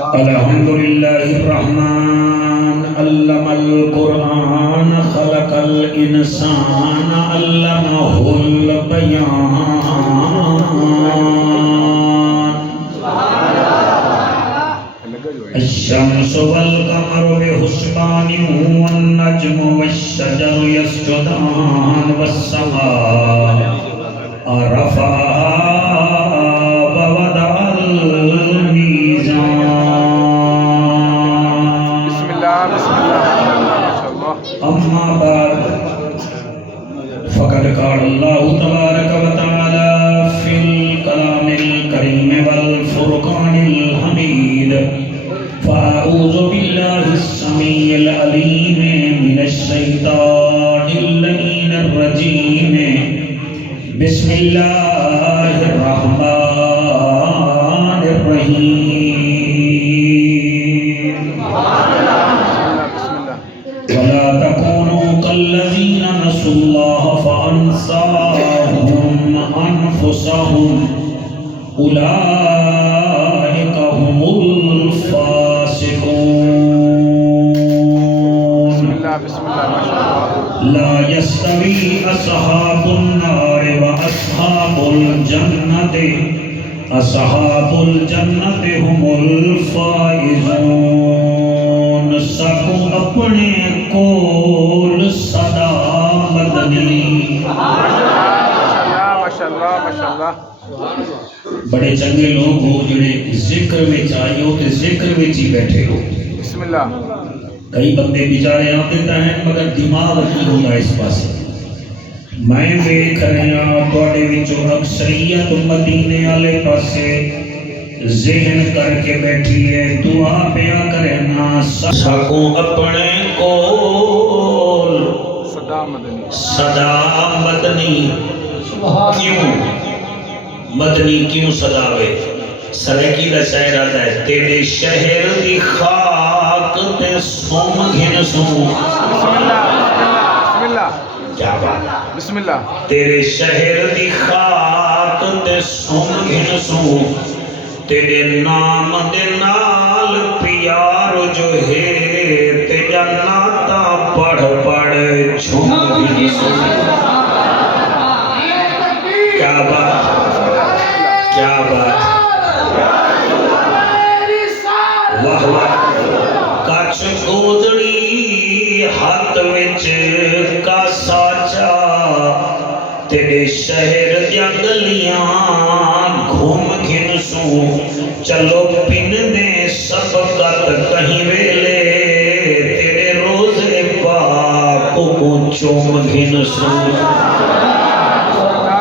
الحمد لله الرحمن علم القرآن خلق الإنسان علمه البيان الشمس والقمر بحسبان والنجم والشجر يسجدان والسماء رفعها ووضع الميزان. بسم الله بسم الله ما شاء الله. أما بعد فقد قال الله تبارك وتعالى في الكلام الكريم والفرقان الحميد: فأعوذ بالله السميع العليم من الشيطان اللعين الرجيم. بسم الله الرحمن الرحيم. بسم الله. ولا تكونوا كالذين نسوا الله فأنساهم أنفسهم أولئك هم الفاسقون. بسم الله بسم الله ما شاء الله. لا يستوي أصحاب النار وأصحاب الجنة هم الفائزون. سکو اپنے کول صدا مدنی. ما شاء الله ما شاء الله. بڑے چنگے لوگ ہو جڑے ذکر میں چاہیے ہو کہ ذکر میں ہی بیٹھے ہو. بسم الله. کئی بندے بیچارے آتے ہیں مگر دماغ نہیں ہوتا اس پاس. میں دیکھ رہا تواڈے وچوں اکثریت مدینے والے پاسے ذہن کر کے بیٹھی ہے. دعا پیا کرنا سکوں اپنے کول صدا مدنی. صدا مدنی. کیوں مدنی کیوں صداوے؟ سرکی دا شاعر آتا ہے: تیرے شہر دی خاک تے سوم گھن سو. بسم الله بسم الله. کیا بات ہے. بسم الله. تیرے شہر دی خاک تے سوم گھن سو. تیرے نام دے نال پیار جو ہے تے جناتا پڑھ پڑھ چھوم گھن سو. کیا بات کیا بات. واہ واہ. کچھ گودڑی ہاتھ وچ کا ساچا. تیرے شہر دیا گلیاں گھوم گھن سو. چلو پن دے سبقت کہیں ویلے. تیرے روزے پاک کو چوم گھن سو.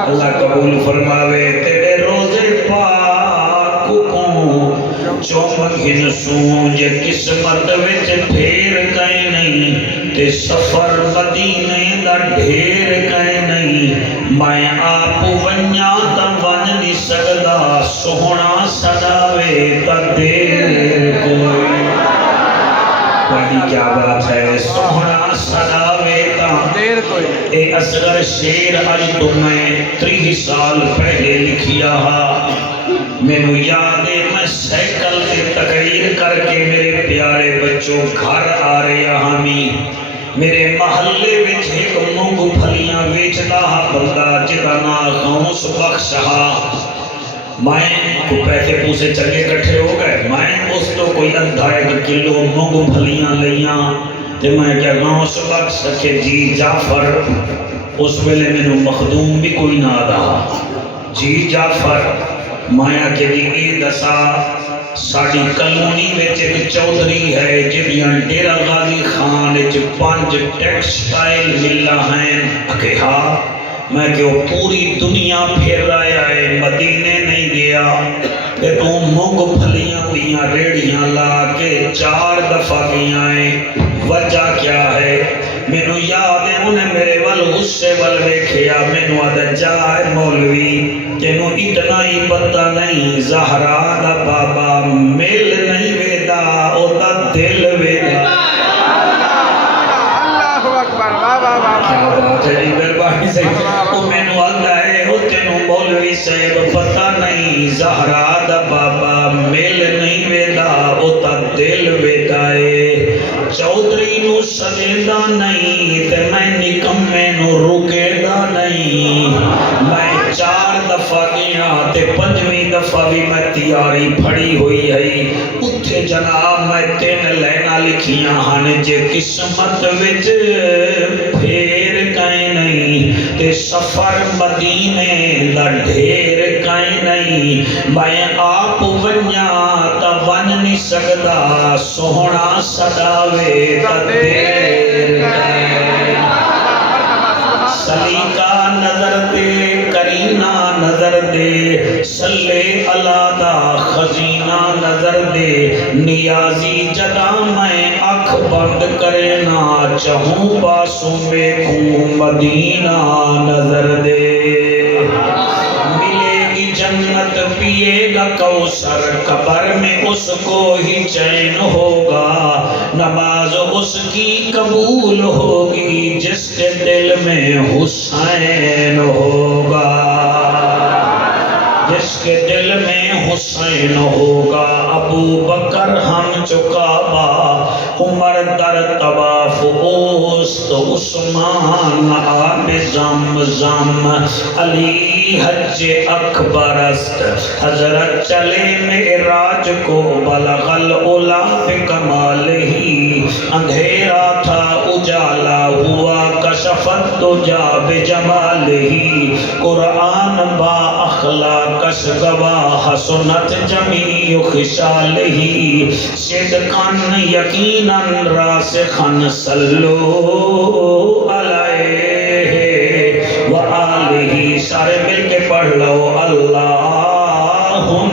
اللہ قبول فرماوے. تیرے روزے پاک کو چوم گھن سو. جے قسمت وچ پھیر کہیں نہیں تے سفر مدینے دا ڈھیر کہیں نہیں. میں آپ ونیا تا ون نہیں سکدا. سوہنا صداوے تا دیر کوئی. بڑی کیا بات ہے. سوہنا صداوے تا دیر کوئی. اے اصغر شیر اج تو میں 30 سال پہلے لکھیا ہا. مینوں یاد ہے میں سائیکل تے تقریر کر کے میرے پیارے بچوں گھر آ رہے ہامی. میرے محلے وچ ایک مونگ پھلیاں ویچدا ہا بندہ جدا نام غوث بخش ہا. میں کو پیسے پوسے چنگے کٹھے ہو گئے. میں اس تو کوئی ادھا 1 کلو مونگ پھلیاں لیاں تے میں کیا غوث بخش کہ جی جعفر. اس ویلے مینوں مخدوم بھی کوئی نہ آدا. جی جعفر مایا کہ جی اے دسا ساڑی کلونی وچ ایک چودھری ہے جدیاں ڈیرہ غازی خان وچ 5 ٹیکسٹائل ملاں ہیں. کہ ہاں. میں کہ وہ پوری دنیا پھر رہا ہے مدینے نہیں گیا. کہ تو مونگ پھلیاں دیاں ریڑیاں لا کے 4 دفعہ گیا ہے. وجہ کیا ہے؟ مینوں یاد ہے انہیں میرے وال غصے وال دیکھیا. مینوں آدھا جائے مولوی تینوں اتنا ہی پتہ نہیں زہرا دا بابا مل نہیں ویدا او دا دل ویدا. اللہ اکبر. واہ واہ واہ. کیا بات ہے جی. مہربانی سے وہ مینوں آندا ہے او تینوں مولوی صاحب پتہ نہیں زہرا دا بابا مل نہیں ویدا او سدیدا نہیں تے میں نکمے نو رکیدا نہیں میں 4 دفعہ گیا تے 5ویں دفعہ بھی میں تیاری پھڑی ہوئی ہے اتھے جناب میں 3 لینا لکھیاں ہن جے قسمت وچ پھیر کہیں نہیں تے سفر مدینے دا ڈھیر کہیں نہیں میں آپ ونجاں تا ون نہیں سکدا سوہنا سداوے تا دیر کہیں سلیقہ نظر دے کرینہ نظر دے صلی اللہ دا خزینہ نظر دے نیازی جدا میں اکھ بند کرے نہ چہوں باسوں میں کوں مدینہ نظر دے ملے گی جنت پیے گا کوثر قبر میں اس کو ہی چین ہوگا نماز اس کی قبول ہوگی جس کے دل میں حسین ہوگا جس کے دل میں حسین ہوگا ابو بکر ہم چکابا عمر در طواف اوست عثمان آب زمزم علی حج اکبر است حضرت چلے معراج کو بلغ العلا بکمالہی اندھیرا تھا اجالا ہوا کشفت دجا بجمالہی قرآن با اخلاق کش گواہ حسنت جمیع خشالہی صدقاً یقیناً راسخاً صلو علیہ وآلہ سارے مل کے پڑھ لو اللہم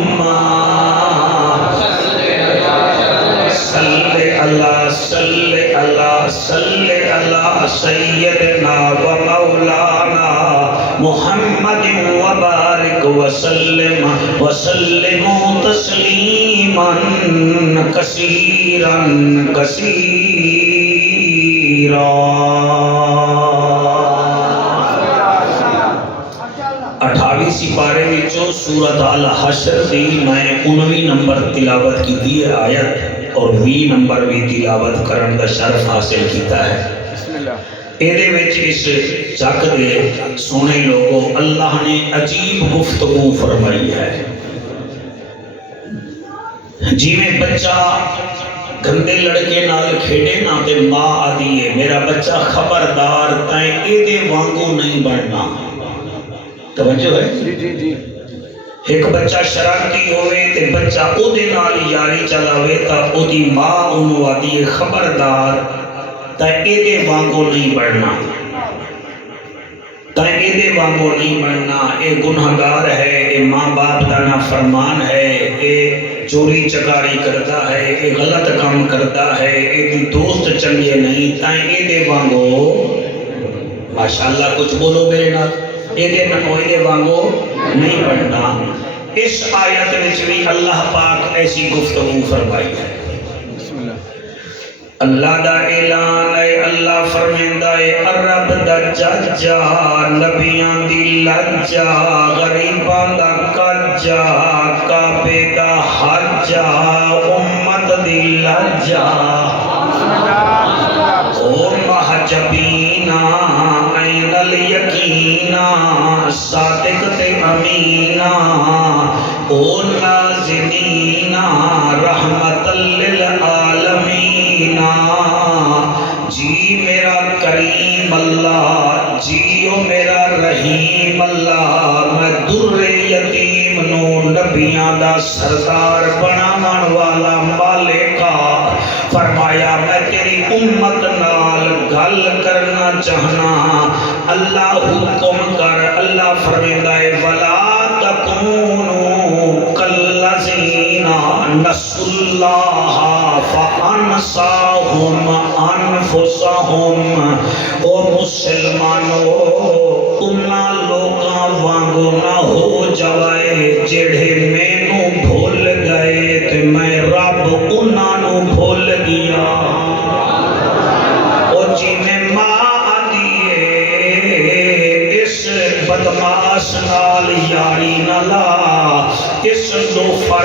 صلی اللہ صلی اللہ صلی اللہ سیدنا و مولانا محمد وبارک وسلم تسلیما کثیرا کثیرا 28 سپارے وچوں سورۃ الحشر دی میں 19 نمبر تلاوت کی ہے آیت اور 20 نمبر بھی تلاوت کرن دا شرف حاصل کیتا ہے بسم اللہ ایدے وچ اس چک دے سونے لوگوں اللہ نے عجیب گفتگو فرمائی ہے جی میں بچہ گندے لڑکے نال کھیڑے نہ تے ماں آدھی ہے میرا بچہ خبردار تائیں ایدے وانگو نہیں بڑھنا توجہ ہے جی جی جی ایک بچہ شرارتی ہوئے تے بچہ او دے نال یاری چلاوے تا او دی ماں انہوں آدھی ہے خبردار تا ایدے وانگو نہیں بڑھنا تا ایدے وانگو نہیں بڑھنا اے گنہگار ہے اے ماں باپ دا نافرمان ہے اے چوری چکاری کرتا ہے اے غلط کام کرتا ہے اے دی دوست چنگے نہیں تا ایدے وانگو ماشاءاللہ کچھ بولو میرے نال ایدے وانگو نہیں بڑھنا اس آیت وچ بھی اللہ پاک ایسی گفتگو فرمائی ہے بسم اللہ اللہ دا اعلان ہے اللہ فرمیندہ ہے عرب دا ججا نبیاں دی لجا غریباں دا کجا کعبے دا حجا امت دی لجا او محجبینا عین الیقینا صادق تے امینا او نازنینا رحمت للعالمین جی میرا کریم اللہ جیو میرا رحیم اللہ میں در یتیم نو نبیاں دا سردار بناون والا مالکا فرمایا میں تیری امت نال گل کرنا چاہنا اللہ حکم کر اللہ فرمیندہ ہے وَلَا تَكُونُوا كَالَّذِينَ نَسُوا اللَّهَ فَأَنْسَاهُمْ أَنفُسَهُمْ او مسلمانوں انہاں لوکاں وانگو نہ ہو جائے جڑے مینوں بھول گئے تے میں رب انہاں نوں بھول گیا او جی میں ماں دیے بدماش نال یاری نہ لا اس لوفر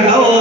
9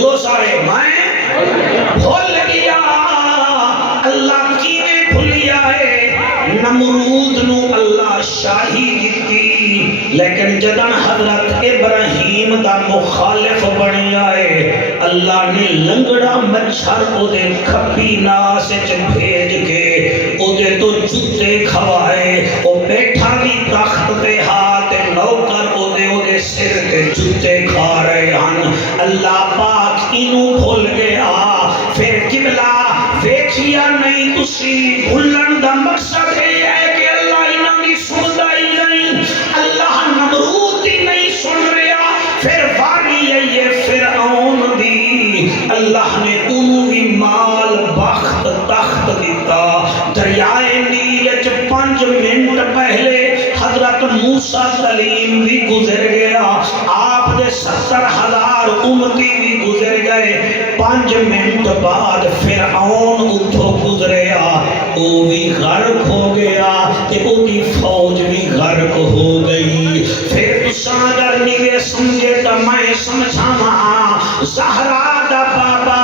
بولو سارے میں بھول گیا اللہ کیویں بھولیا ہے نمرود نو اللہ شاہی دتی لیکن جدن حضرت ابراہیم دا مخالف بنیا ہے اللہ نے لنگڑا مچھر او دے کھپی ناس وچ بھیج کے او دے تو جوتے کھوائے او بیٹھا بھی تخت تے ہاتھ نوکر او دے سر تے جوتے کھا رہے ہن اللہ پاک اینو بھول گیا پھر قبلہ ویکھیا نہیں تسی بھولن دا مقصد ہے کہ اللہ انہاں دی سندا ہی نہیں اللہ نمرود دی نہیں سن رہا پھر واری ہے یہ فرعون دی اللہ نے انہوں بھی مال بخت تخت دیتا دریائے نیل وچ 5 منٹ پہلے حضرت موسیٰ کلیم بھی گزر گیا آپ دے 70,000 امتی بھی گزر گئے 5 منٹ بعد فرعون اتھو گزریا وہ بھی غرق ہو گیا کہ وہ دی فوج بھی غرق ہو گئی پھر تساں اگر نہیں سمجھے تو میں سمجھاواں زہرا دا بابا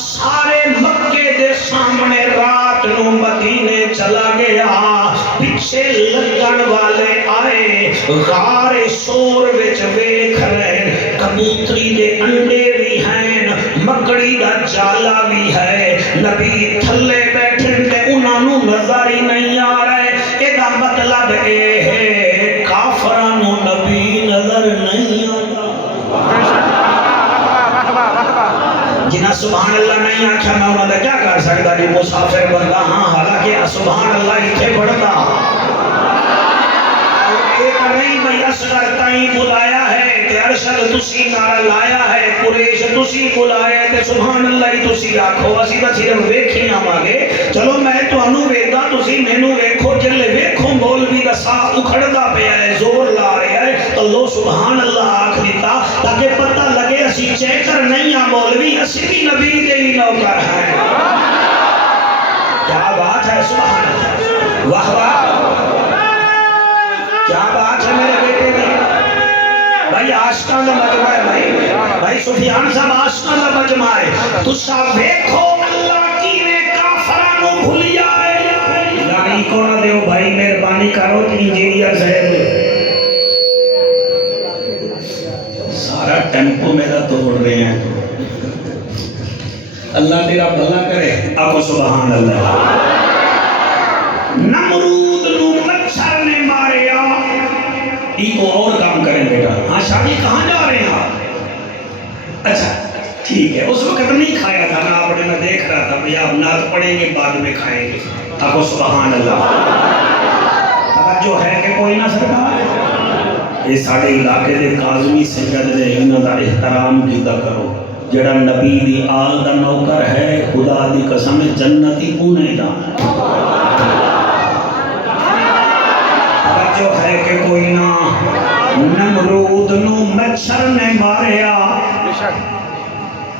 سارے مکے دے سامنے رات نو مدینے چلا گیا پیچھے لگن والے آئے غار سور وچ ویکھ رہے کبوتری دے انڈے بھی ہیں مکڑی دا جالا بھی ہے نبی تھلے بیٹھن تے انہاں نو نظر ہی نہیں آ رہے اے دا مطلب اے ہے کافراں نو نبی نظر نہیں آتا جنہاں سبحان اللہ نہیں آکھا میں انہاں دا کیا کر سکتا جی مسافر بندہ ہاں حالانکہ سبحان اللہ اتھے پڑھتا ایک نہیں بھئی اصغر تائیں بلایا ہے کہ ارشد تسی نعرہ لایا ہے قریش تسی بلایا ہے کہ سبحان اللہ ہی تسی آکھو اسی دا صرف ویکھی آواں گے چلو میں تو انو ویکھدا تسی مینوں ویکھو جلے ویکھو مولوی دا ساتھ اکھڑدا پیا ہے زور لا رہا ہے تو لو سبحان اللہ آکھ دیتا تاکہ پتہ لگے اسی چیکر نہیں آ مولوی اسی بھی نبی دے ہی نوکر ہیں کیا بات ہے سبحان اللہ واہ واہ کیا بات ہے میرے بیٹے کی بھائی عاشقاں دا مجمع ہے بھائی سفیان صاحب عاشقاں دا مجمع ہے تسا ویکھو اللہ کیویں کافراں نو بھولیا ہے لانی کو نہ دیو بھائی مہربانی کرو کہ انجینئر صاحب سارا ٹیمپو میرا توڑ رہے ہیں اللہ تیرا بھلا کرے آپ سبحان اللہ نمرود نو مچھر نے ماریا ایک اور کام کریں بیٹا ہاں شادی کہاں جا رہے ہیں آپ اچھا ٹھیک ہے اس وقت نہیں کھایا تھا نا آپ نے میں دیکھ رہا تھا بھئی آپ نعت پڑھیں گے بعد میں کھائیں گے آپ سبحان اللہ توجہ ہے کہ کوئی نہ سرکار یہ سارے علاقے دے کاظمی سید دے انہاں دا احترام کیتا کرو جڑا نبی دی آل دا نوکر ہے خدا دی قسم جنتی اونے جانا توجہ ہے کہ کوئی نہ نمرود نو مچھر نے ماریا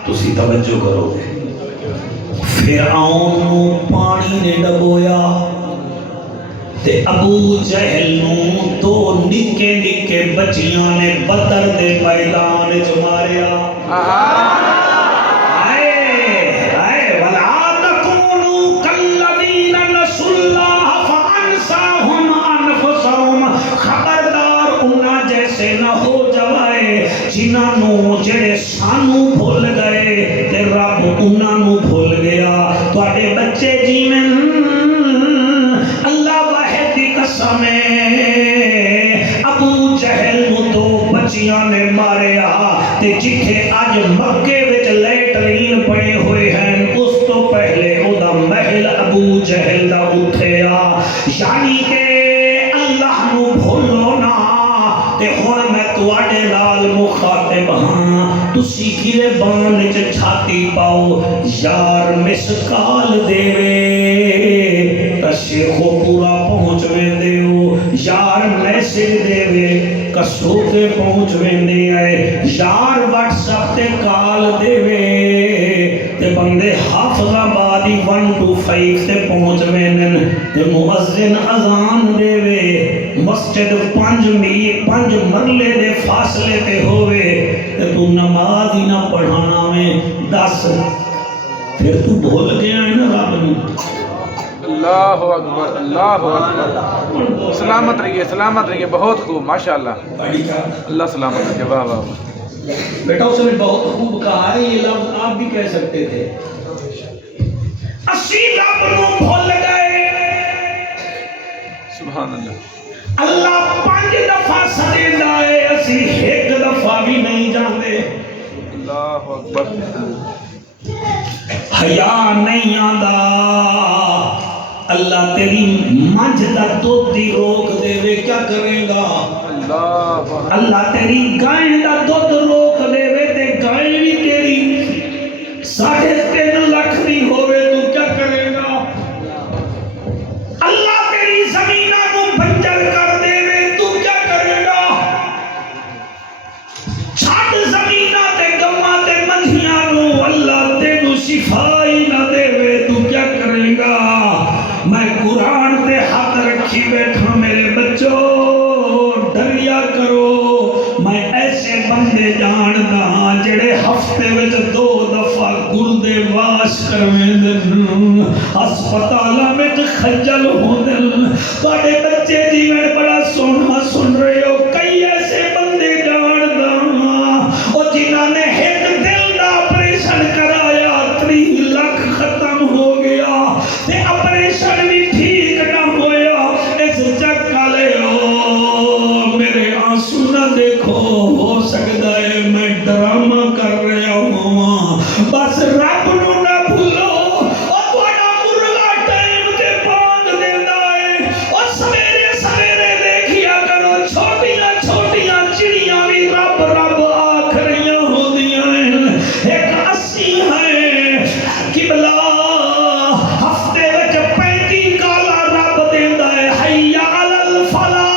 تسی توجہ کرو فرعون نو پانی نے ڈبویا تے ابو جہل نو دو نکے نکے بچیاں نے بدر دے میدان وچ ماریا جنہوں جڑے سانو بھول گئے تے رب انہاں نو بھول گیا تواڈے بچے جیون اللہ واحد دی قسم ابو جہل نو دو بچیاں نے ماریا تے جتھے اج مکے وچ لیٹرین پڑے ہوئے ہیں اس تو پہلے او دا محل ابو جہل دا اٹھیا یعنی کہ اللہ نو بھولو نا تے ہن میں تواڈے نال مخاطب ہاں تسی کیویں بان وچ چھاتی پاؤ یار مسکال دیوے تشیخو پورا پہنچ ویندے ہو یار میسج دیوے کسو تے پہنچ ویندے آئے یار واٹس ایپ تے کال دیوے تے بندے حافظ آبادی 1 to 5 تے پہنچ ویندن تے مؤذن اذان دیوے مسجد 5 مرلے دے فاصلے تے ہوئے تے تو نماز ہی نہ پڑھانا میں دس پھر تو بھول گیا ہے نا رب نو اللہ اکبر اللہ اکبر سلامت رہیے بہت خوب ماشاءاللہ اللہ سلامت رکھے واہ واہ واہ بیٹا اس نے بہت خوب کہا ہے یہ لفظ آپ بھی کہہ سکتے تھے اسی رب نو بھول گئے سبحان اللہ اللہ 5 دفعہ سدیندا ہے اسی ایک دفعہ بھی نہیں جاندے اللہ اکبر حیا نہیں آندا اللہ تیری منجھ دا دودھ دی روک دے وے کیا کرے گا اللہ تیری گائن دا دودھ روک دے وے تے گائن بھی تیری 3.5 لاکھ دی ہوئے تو کیا کرے گا اللہ تیری زمینہ کو بنجر کر دے وے تو کیا کرے گا چھٹ زمینہ تے گمہ تے منجھیاں نو اللہ تینو شفائی نہ دے وے تو کیا کرے گا میں قرآن تے ہاتھ رکھی بیٹھا میرے بچوں ڈریا کرو میں ایسے بندے جاندا جڑے ہفتے وچ 2 دفعہ گردے واش کرویں ہسپتالاں وچ خجل ہوندن تواڈے بچے جیویں بڑا سونا سن رہے ہو کئی ایسے بندے جاندا او جنہاں نے ایک دل دا آپریشن کرایا 30 لاکھ ختم ہو گیا تے آپریشن بھی ٹھیک نہ ہویا اس چکا لے میرے آنسو نہ دیکھو ہو سکتا ہے میں ڈرامہ کر رہا ہوں بس رب نو نہ بھولو اور تھوڑا مرغا ٹائم تے بانگ دیندا ہے اور سویرے سویرے دیکھیا کرو چھوٹیاں چھوٹیاں چڑیاں بھی رب رب آکھ رہیاں ہوندیاں ہیں ایک 80 ہے قبلہ ہفتے وچ 35 کالا رب دیندا ہے حیا علی الفلاح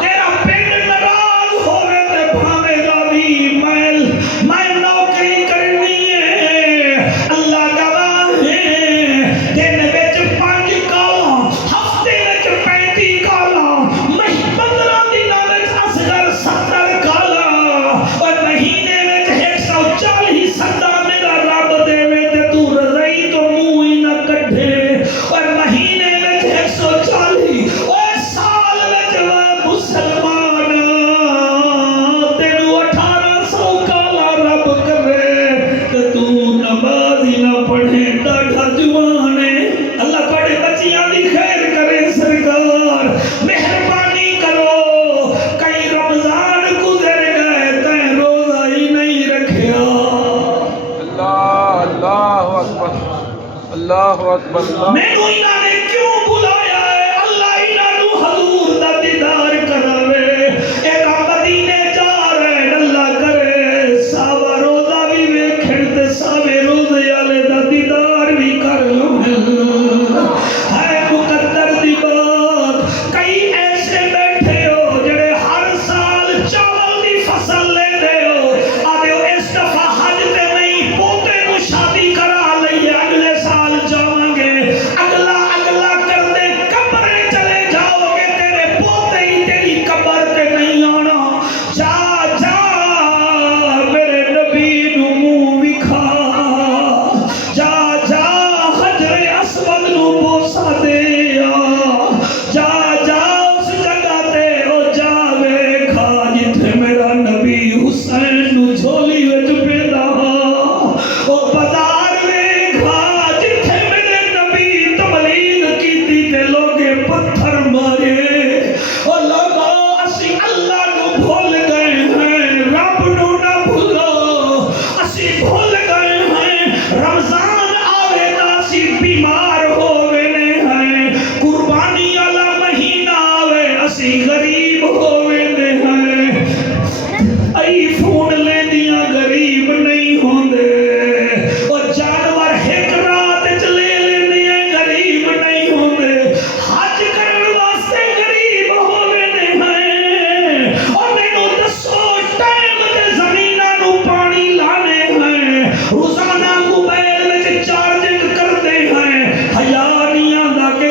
تیرا پنڈ ناراض ہوے تے بھاوے راوی میں نوکری کرنی ہے اللہ گواہ ہے دن وچ 5 کالا ہفتے وچ 35 کالا 15 دناں وچ اصغر 70 کالا اور مہینے وچ 140 سدا میرا رب دے تے تو رضائی تو منہ ہی نہ کڈھے اور مہینے وچ 140 اور سال وچ مسلمان تینو 1800 کالا رب کرے تے تو نماز ہی نہ پڑھے ڈاڈھا جوان ہے اللہ تواڈے بچیاں دی خیر کرے سرکار مہربانی کرو کئی رمضان گزر گئے تے روزہ ہی نہیں رکھیا اللہ اکبر مینوں انہاں نے کیوں بلایا ہے اللہ انہاں نو حضور دا دیدار کراوے ایک مدینے جا رہے اللہ کرے ساوا روزہ بھی ویکھن تے ساوے روزے والے دا دیدار بھی کر لوں ہے مقدر دی بات کئی ایسے بیٹھے ہو جڑے ہر سال چاول دی فصل لے دے ہو آدھے ہو اس دفعہ حج تے نہیں پوتے نو شادی کرا لئی اگلے سال جاواں گے اگلا کرتے قبر چلے جاؤ گے تیرے پوتے ہی تیری قبر تے نہیں آنا جا جا میرے نبی نو منہ وکھا جا جا حجر اسود نو بوسا دے جا جا اس جگہ تے او جا ویکھا جتھے میرا نبی حسین نو جھولی وچ پیدا او بازار ویکھا جتھے میرے نبی تبلیغ کیتی تے لوگے پتھر مارے او لوگا اسی اللہ نو بھول گئے ہیں رب نو نہ بھولو اسی بھول گئے ہیں رمضان آوے تا اسی بیمار ہووے نے ہیں قربانی والا مہینہ آوے اسی غریب ہووے نے ہیں ای فون لے دیاں غریب نہیں ہوندے اور جانور ایک رات چلے لینے غریب نہیں ہوندے حج کرن واسطے غریب ہووے نے ہیں اور مینوں دسو ٹائم تے زمیناں نو پانی لانے ہیں روزانہ موبائل وچ چارجنگ کرتے ہیں حیا نہیں آندا کہ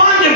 5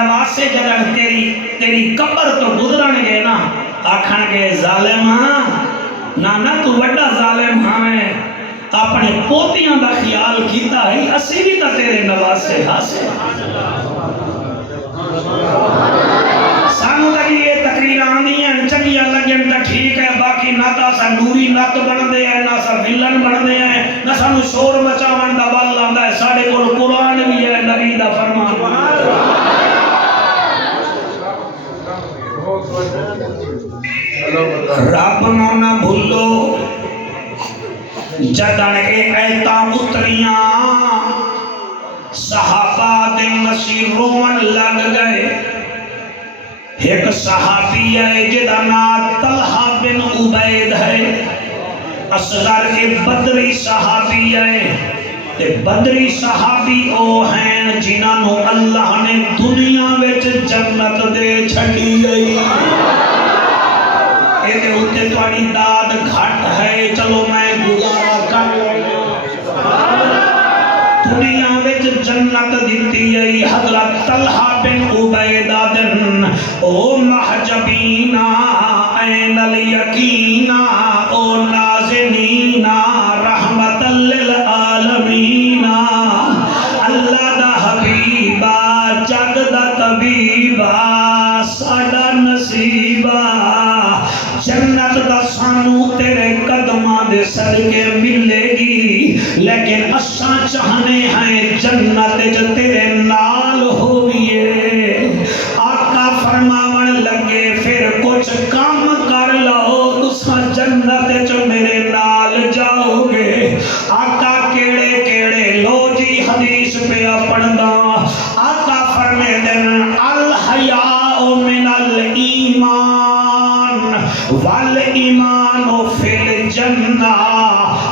نواسے جدن تیری قبر تو گزرن گے نا آکھن گے ظالم نانا تو وڈا ظالم ہے اپنے پوتیاں دا خیال کیتا ہے اسی بھی تا تیرے نواسے حاصل سانو تک یہ تقریر آنی ہیں چنگیاں لگن تا ٹھیک ہے باقی نہ تا سا نوری نت بن دے ہیں نہ سا ویلن بن دے ہیں نہ سانو شور مچاون دا بل آندا ہے ساڑے کو قرآن بھی ہے نبی دا فرمان رب نو نہ بھولو جدن اے ایتاں اتریاں صحابہ دے مسیح رومن لگ گئے ایک صحابی ہے جدا نام طلحہ بن عبید ہے اصغر کے بدری صحابی ہے تے بدری صحابی او ہیں جنہاں اللہ نے دنیا وچ جنت دے چھڈی گئی اے اوتے تواڈی داد گھٹ ہے چلو میں گزارا کر دنیا وچ جنت دتی ہے حضرت طلحہ بن عبیدہ دن او محجبینا این الیقینا او نازنینا رحمت للعالمینا اللہ دا حبیبا جگ دا طبیبا ساڈا نصیبا جنت دا سانو تیرے قدماں دے صدقے ملے گی لیکن اساں چاہنے ہیں جنت جو تیرے نال ہوئیے آقا فرماون لگے پھر کچھ کام کر لو تساں جنت جو میرے نال جاؤ گے آقا کیڑے کیڑے لو جی حدیث پہ پڑھدا آقا فرمے دن الحیاء من الایمان والایمان فی الجنہ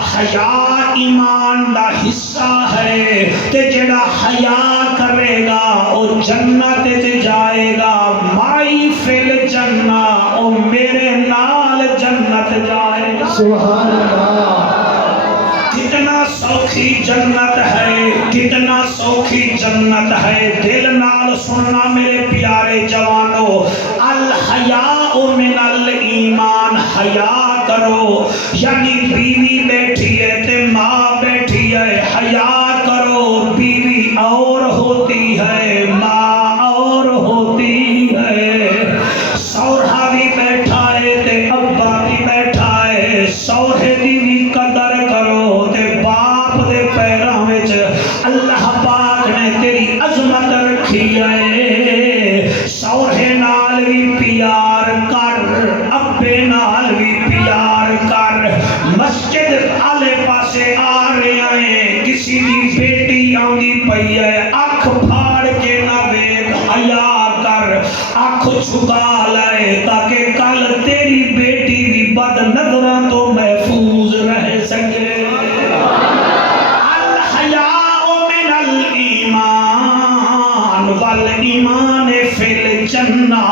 حیا ایمان دا حصہ ہے تے جڑا حیا کرے گا او جنت تے جائے گا مائی فی الجنہ او میرے نال جنت جائے گا سبحان اللہ کتنا سوکھی جنت ہے کتنا سوکھی جنت ہے دل نال سننا میرے پیارے جوانو الحیاء من الایمان حیا کرو یعنی بیوی بیٹھی ہے تے ماں بیٹھی ہے حیا کرو بیوی اور ہوتی ہے ماں اور ہوتی ہے سورہا بھی بیٹھا ہے تے ابا بھی بیٹھا ہے سورہے دی بھی قدر کرو تے باپ دے پیراں وچ اللہ پاک نے تیری عظمت رکھی ہے سورہے نال بھی پیار کر ابے نال بھی پیار کر مسجد آلے پاسے آ رہے ہیں کسی دی بیٹی آندی پئی ہے اکھ پھاڑ کے نہ ویکھ حیا کر اکھ چھپا لائے تاکہ کل تیری بیٹی بھی بد نظراں تو محفوظ رہ سکے الحیاء من الایمان والایمان فی الجنہ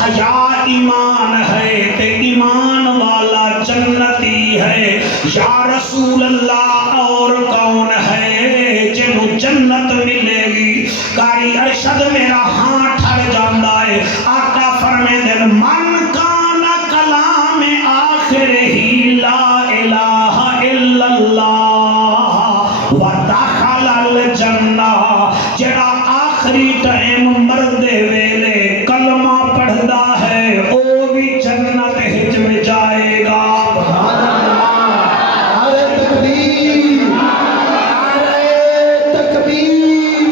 حیا ایمان ہے تے ایمان والا جنتی ہے یا رسول اللہ اور کون ہے جنہوں جنت ملے گی قاری ارشد میرا ہاں ٹھر جاندہ ہے آقا فرمے دن من کان کلام آخر ہی لا الہ الا اللہ ودخل الجنہ جڑا آخری ٹائم مردے ویلے کلمہ پڑھدا ہے او بھی جنت ہج میں جائے گا سبحان اللہ نعرہ تکبیر نعرہ تکبیر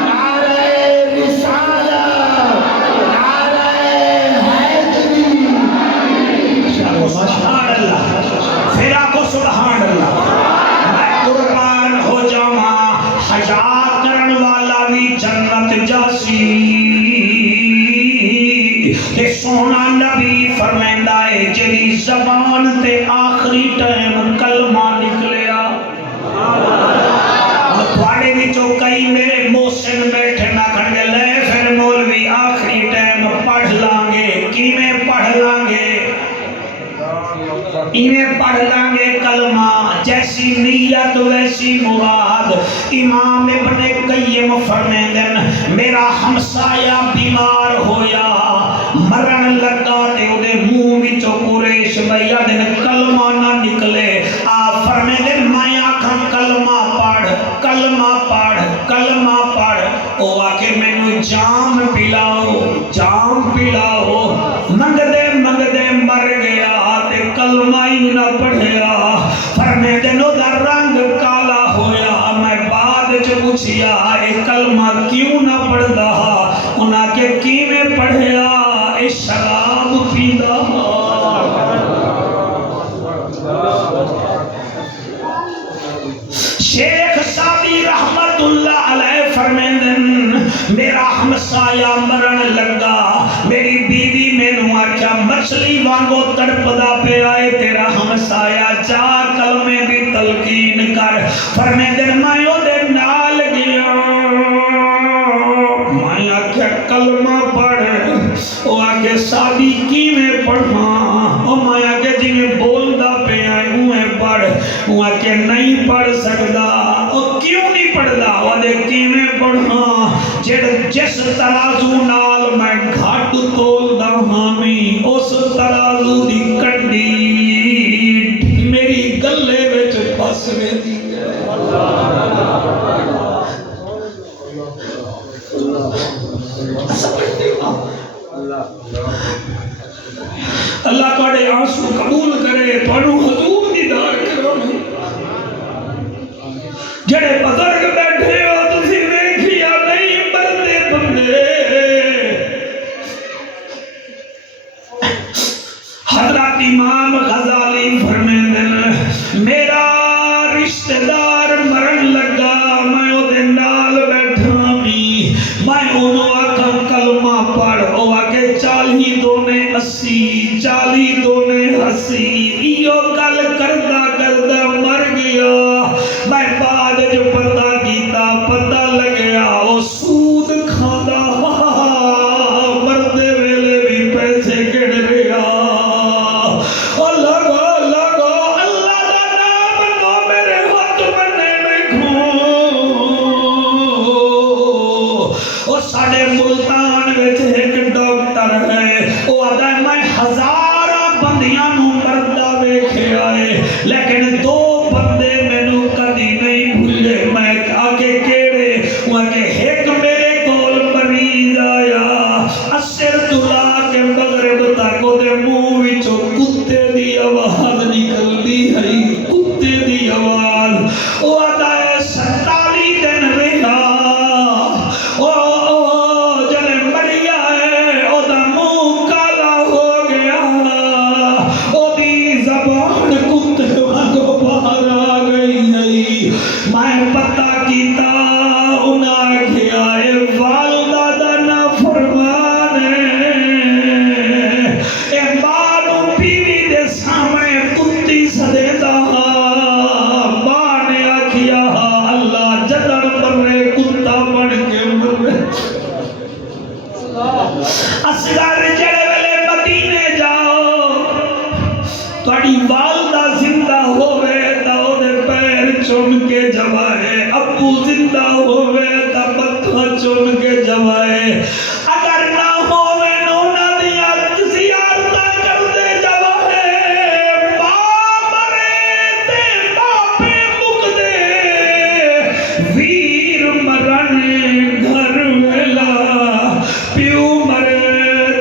نعرہ رسالت نعرہ حیدری سبحان اللہ پھر آپ کو سبحان اللہ میں قربان ہو جاواں حیا کرن والا بھی جنت جاسی تے سونا نبی فرمیندا ہے جڑی زبان تے آخری ٹائم کلمہ نکلیا تھوڑے وچوں کئی میرے محسن بیٹھے نہ کھڑ گئے لے پھر مولوی آخری ٹائم پڑھ لیں گے کیویں پڑھ لیں گے انہیں پڑھ لیں گے کلمہ، جیسی نیت ویسی مراد۔ امام ابن قیم فرمیندن میرا ہمسایہ بیمار ہویا، مرن لگا تے اودے منہ وچوں قریش بھیا دن کلمہ نہ نکلے۔ آپ فرمیندن میں آکھاں کلمہ پڑھ، کلمہ پڑھ، کلمہ پڑھ، او آکے مینوں جام پلاؤ، جام پلاؤ۔ منگدے منگدے مر گیا تے کلمہ ہی نہ پڑھیا۔ فرمیندن او دا رنگ کالا ہویا۔ میں بعد وچ پوچھیا اے کلمہ کیوں نہ پڑھدا؟ انہاں کے کیویں پڑھیا؟ اے شراب پیندا۔ شیخ سعدی رحمت اللہ علیہ فرمیندن میرا ہمسایہ مرن لگا، میری بیوی مینوں آکھیا مچھلی وانگو تڑپدا پیا اے تیرا ہمسایہ، جا کلمے دی تلقین کر۔ فرمیندن میں اودے نال گیا، میں آکھیا کلمہ پڑھ۔ او آکھے سعدی کیویں پڑھاں؟ او میں آکھیا جویں بولدا پیا اوویں پڑھ۔ او آکھے نہیں پڑھ سکدا۔ او کیوں نہیں پڑھدا؟ او دے کیویں پڑھاں؟ جس ترازو نال میں گھٹ تولدا ہاں میں اس ترازو دی کنڈی میری گلے وچ پھس ویندی ہے۔ اللہ تواڈے آنسو قبول کرے، تانوں حضور دیدار کراوے۔ جڑے بزرگ بیٹھے ہو تسی ویکھیا نہیں مرتے بندے۔ حضرت امام غزالی فرمیندن میرا رشتہ دار مرن لگا، میں او دے نال بیٹھا بھی، میں اونوں آکھاں کلمہ پڑھ۔ او آکھے 40 دونے 80، 40 دونے 80، ایو گل کردا کردا مر گیا۔ میں بعد جو پتہ کیتا، پتہ لگیا او سود کھاندا، مردے ویلے بھی پیسے گڑ رہا۔ او لگو لگو اللہ دا نام لو، میرے ہاتھ بنے ویکھو۔ او ساڈے ملتان وچ ایک ڈاکٹر ہے، او آندا میں ہزاراں بندیاں نوں مردا ویکھیا ہے لیکن 2 بندے مینوں کدی نہیں بھولے۔ میں آکے کیڑے؟ وہ کہ ایک میرے کول مریض آیا، اثر تلا کے مغرب تک او دے منہ وچوں کتے دی آواز نکلدی ہے، کتے دی آواز۔ او آندا ہے 47 دن رہا، او جلے مریا ہے، او دا منہ کالا ہو گیا، او دی زبان کتے وانگو باہر آ گئی ہے۔ میں پتہ کیتا، انہاں کیا اے والدہ دا نافرمان ہے، اے ماں نوں بیوی دے سامنے کتی سدیندا۔ ماں نے آکھیا اللہ جدن مرے کتا بن کے مرے۔ اصغر جڑے ویلے مدینے جاؤ، تواڈی والدہ زندہ ہووے تا او دے پیر چوم کے جوائے، ابو زندہ ہووے تا متھا چوم کے جوائے، اگر نہ ہووے انہاں دیاں زیارتاں کردے جوائے۔ ماں مرے تے باپے مکدے، ویر مرن گھر ویلا، پیو مرے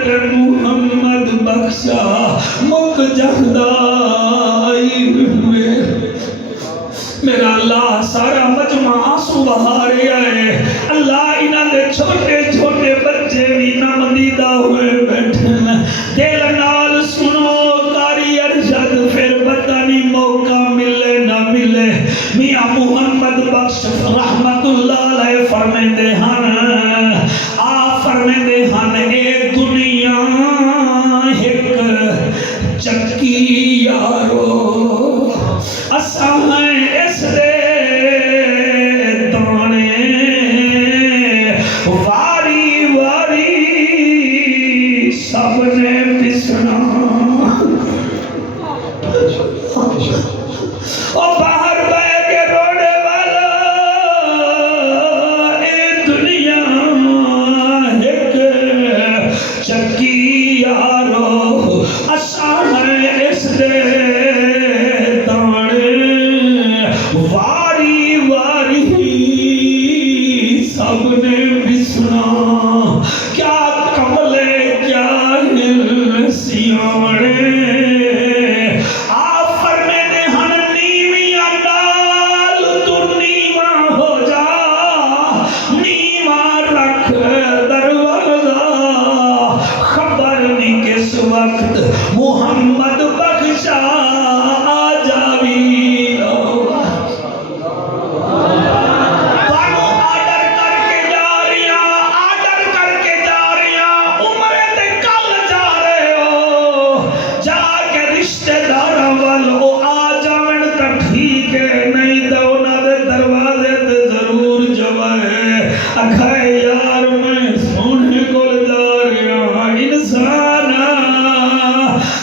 تے محمد بخشا مک جہدا آئی ہوئے۔ میرا اللہ سارا مجمع آنسو بہا رہا ہے۔ اللہ انہاں دے چھوٹے چھوٹے بچے بھی نامدیدہ ہوئے بیٹھن، دل نال سنو قاری ارشد، پھر پتہ نہیں موقع ملے نہ ملے۔ میاں محمد بخش رحمت اللہ علیہ فرمیندے ہن، آپ فرمیندے ہن اے دنیا ایک چکی یارو، اساں ہیں اس دے دانے، واری واری سب نے پسنا۔ ਚੱਕੀ ਯਾਰੋ ਅਸਾਂ ਇਸ ਦੇ ਤਾਣੇ ਵਾਰੀ ਵਾਰੀ ਸਭ ਨੇ ਵਿਸਣਾ ਕਿਆ ਕਮਲੇ ਕਿਆ ਹਿਲ ਸਿਆਣੇ محمد بخشا آ جاوی آڈر کر کے جا رہی عمرے تے کل جا رہے ہو جا کے رشتے دار والو آ جاون تا ٹھیک ہے نہیں تو انہاں دے دروازے تے ضرور جوائے اکھائے یار میں سونے کول جا رہا انسان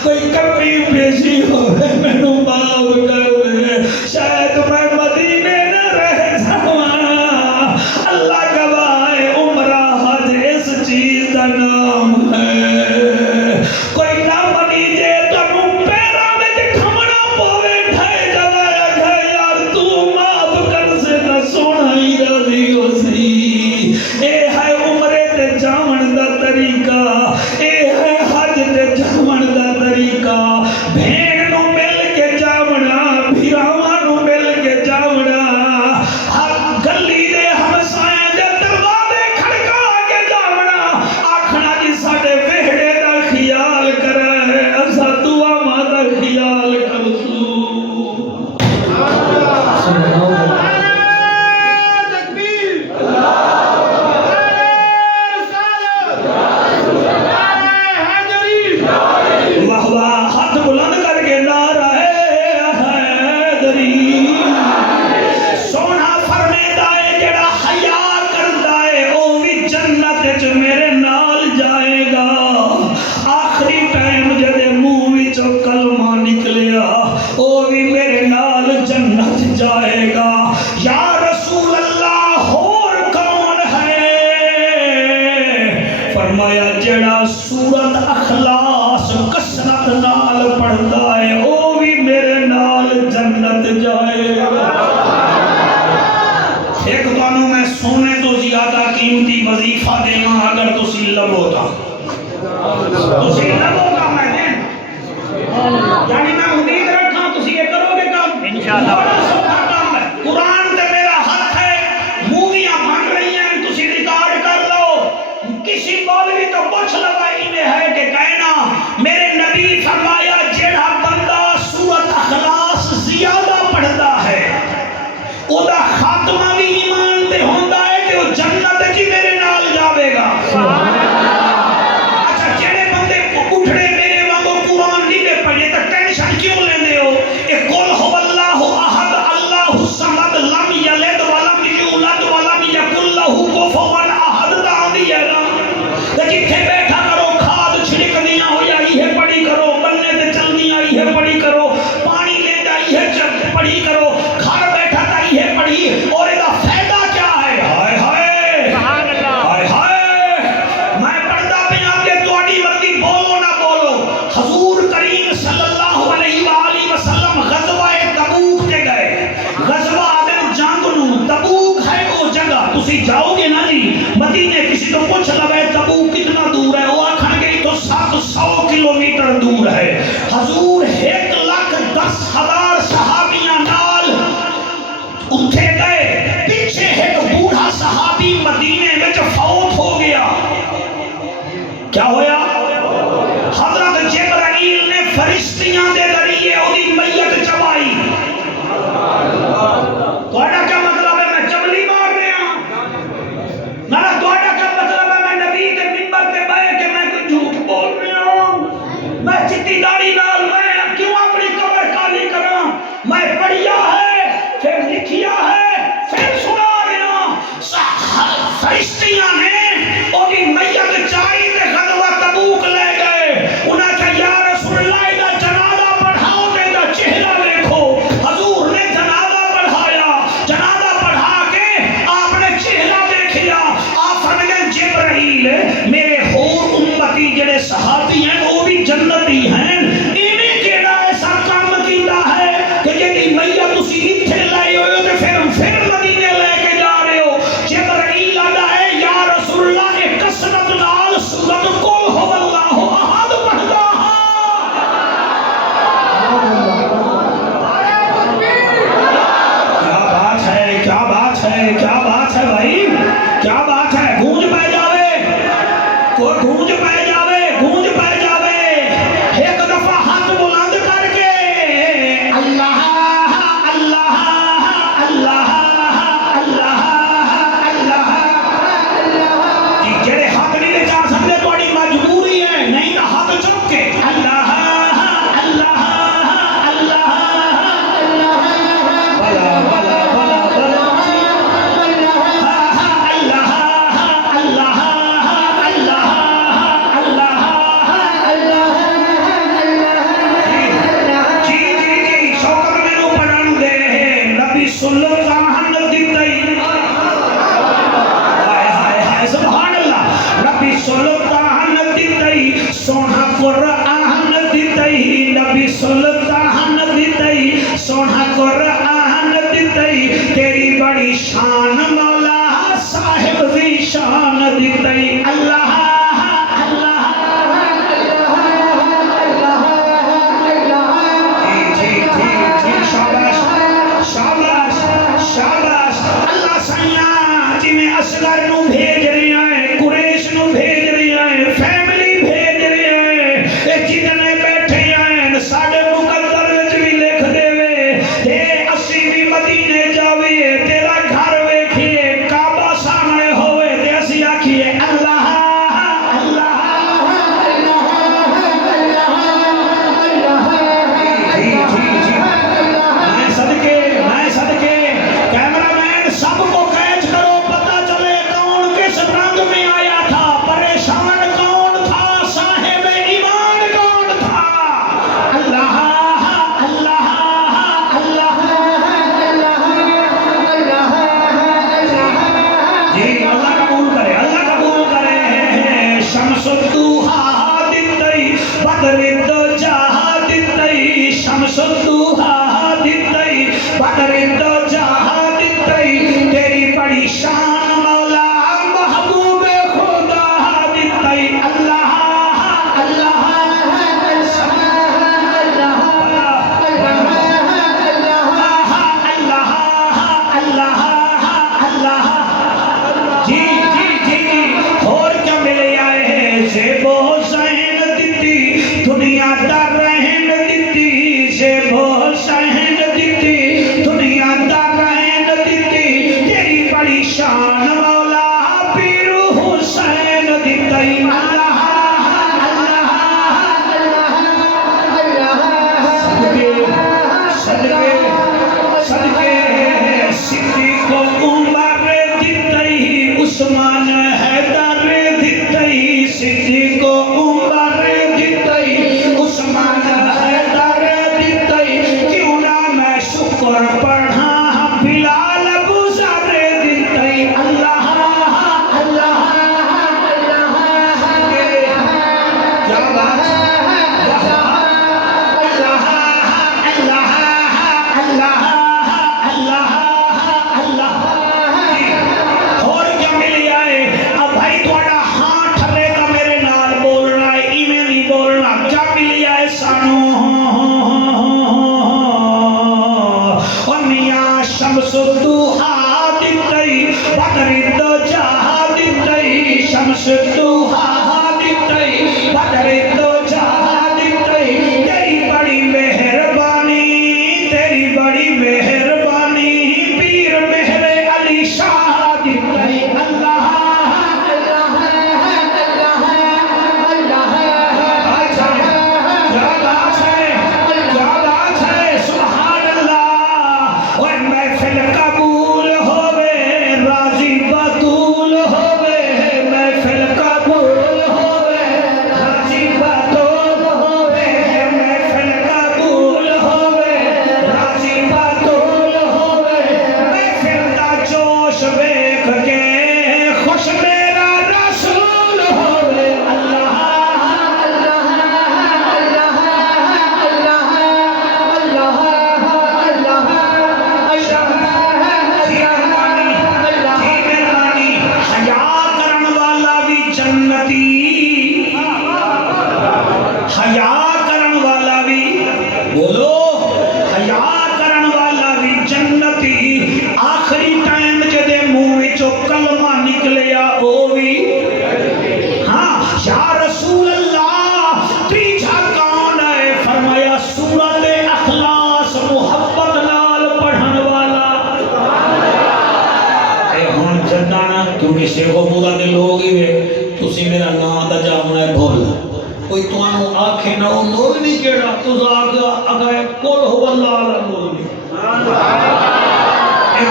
کوئی کمی پیشی ہوئے میں نو معاف کر دے شاید میں مدینے نہ رہ جاواں اللہ گواہ ہے عمرہ حج اس چیز کا نام ہے کوئی نہ منی جے تنوں پیراں وچ کھمنا پوے ٹھے جاوے گھر یار تو معاف کر سے نہ سونا ہی راضی ہو سی اے ہے عمرے تے جاون دا طریقہ اے ہے حج تے جاون دا طریقہ بھیڑ نو مل کے جاونا بھیراواں نو مل کے جاونا ہر گلی دے ہمسائیں دے دروازے کھڑکا کے جاونا آکھنا جی ساڈے وہڑے دا خیال کرے اسا دعا ماں دا خیال کرسو واہ واہ ہاتھ بلند کر کے نعرہ حیدری سونا فرمیدا ہے جڑا حیا کردا ہے او بھی جنت وچ میرے نال جائے گا آخری ٹائم جدے منہ وچوں کلمہ نکلیا او بھی میرے نال جنت جائے گا یا رسول اللہ اور کون ہے فرمایا جڑا سورت اخلاص کسرت نال پڑھتا ہے او بھی میرے نال جنت جائے گا ایک تانوں میں سونے تو زیادہ قیمتی وظیفہ دینا اگر تسی لبو تا تسی لبو تا میں دیں یعنی میں امید رکھا تسی یہ کرو گے کام انشاءاللہ بڑا سوکھا کام ہے قرآن تے میرا ہاتھ ہے موویاں بن رہی ہیں تسی ریکارڈ کر لو کسی مولوی تو پوچھ لگائی میں ہے کہ کہنا میرے نبی فرمایا جڑا بندہ سورت اخلاص زیادہ پڑھتا ہے او دا خاتمہ بھی ایمان تے ہوندا ہے کہ وہ جنت جی میرے نال جاوے گا اچھا جڑے بندے اٹھڑے میرے وانگو قرآن نہیں دے پڑھے تو ٹینشن کیوں لیندے ہو اے قل هو اللہ احد اللہ الصمد لم یلد ولم یولد ولم یکن له کفوا احد دا آندی ہے نا جتھے بیٹھا کرو کھاد چھڑکنیاں ہو جائی ہے پڑھی کرو بننے تے چلنی آئی ہے پڑھی کرو پانی لے جائی ہے پڑھی کرو گھر بیٹھا تائی ہے پڑھی اور ادا فائدہ کیا ہے ہائے ہائے ہائے ہائے میں پڑھتا پہ آپ کے توڑی وردی بولو نہ بولو حضور کریم صلی اللہ علیہ وآلہ وسلم غزوہ تبوک تے گئے غزوہ آدم جنگ نو تبوک ہے وہ جگہ تسی جاؤ گے نا جی مدینے کسی تو پوچھ لگے تبوک کتنا دور ہے وہ آکھن گئی تو 700 کلومیٹر دور ہے حضور 1,10,000 صحابیاں نال اٹھے گئے پیچھے ایک بوڑھا صحابی مدینے میں جو فوت ہو گیا کیا ہویا حضرت جبرائیل نے فرشتیاں دے ذریعے اوری میت چبائی توڑا کیا مطلب ہے میں چبلی مار رہا نہ توڑا کیا مطلب ہے میں نبی کے منبر پہ بیٹھ کے میں کوئی جھوٹ بول رہا ہوں میں چٹی داڑھی نال میں کیوں اپنی قبر کالی کراں میں پڑھیا ہے پھر لکھیا ہے پھر سنا رہا فرشتیاں نے اوری میت چائی تے غزوہ تبوک لے گئے انہاں کہا یا رسول اللہ دا جنازہ پڑھاؤ تے دا چہرہ دیکھو حضور نے جنازہ پڑھایا جنازہ پڑھا کے آپ نے چہرہ دیکھیا آپ فرمائے جبرائیل میرے ہور امتی صحابی ہیں وہ بھی جنتی ہیں انہیں کیڑا ایسا کام کیتا ہے کہ جی میاں تسی اتھے لائے ہوئے تے پھر مدینے لے کے جا رہے ہو جبرائیل آتا ہے یا رسول اللہ کے کثرت نال سورۃ قل هو اللہ احد پڑھتا کیا بات ہے بھائی کیا بات ہے گونج پہ جاوے کوئی گونج پہ جاوے ایک دفعہ ہاتھ بلند کر کے اللہ اللہ اللہ اللہ اللہ جڑے ہاتھ نہیں لے جا سکتے تھوڑی مجبوری ہے نہیں تو ہاتھ چک کے اللہ اللہ اللہ بلا بلا بلا بلا سلطان دیتائی سبحان اللہ ربی سلطان دیتائی سونا قرآن دیتائی نبی سلطان دیتائی سونا قرآن دیتائی تیری بڑی شان مولا صاحب دی شان دیتائی اللہ شاباش اللہ سائیاں جنہیں اصغر نو بھیج رہی ہیں قریش نو بھیج رہی ہیں فیملی بھیج رہی ہیں جتنے بیٹھے ہیں ساڑھے مقدر وچ بھی لکھ دے وے تے اسی بھی مدینے جاوے تیرا گھر ویکھیے کعبہ سامنے ہوئے تے اسی آکھیے اللہ اللہ میں صدقے کیمرہ مین سب کو کیچ کرو پتہ چلے کون کس رنگ میں آیا تھا پریشان کون تھا صاحب ایمان کون تھا اللہ اللہ اللہ جی اللہ قبول کرے شمس الدوحا دتئی بدر الدجا دتئی شمس الدوحا دتئی بدر الدجا تیری بڑی شان مولا محبوب خدا دیتائی اللہ اللہ اللہ اللہ جی اور کیا ملے آئے ہیں زیب و حسین دیتی دنیا دا رہن دیتی زیب و حسین دیتی دنیا دا رہن دیتی تیری بڑی شان مولا پیر حسین دیتائی اللہ اللہ صدقے صدیق عمر دیتائی عثمان حیدر دیتائی صدیق عمر دیتائی عثمان حیدر دیتائی کیوں نہ میں شکر پڑھا بلال گزار دیتائی اللہ اللہ کیا بات اللہ اللہ اللہ اللہ اللہ اور کیا ملی آئے اب بھائی تھوڑا ہاں ٹھرے کا میرے نال بولنا ہے ایمیں نہیں بولنا کیا ملی آئے سانو اور میاں شمس الدوحا دیتائی بدر الدجا دیتائی شمس الدوحا دیتائی بدر الدجا دیتائی شیخ و پورا دے لوگ ہی ہے تسی میرا نام دا جامنا ہے بھول کوئی توانو آنکھیں نہ ہو نور نہیں کیڑا تو آگا اگائے کل ہو اللہ علیہ نور نہیں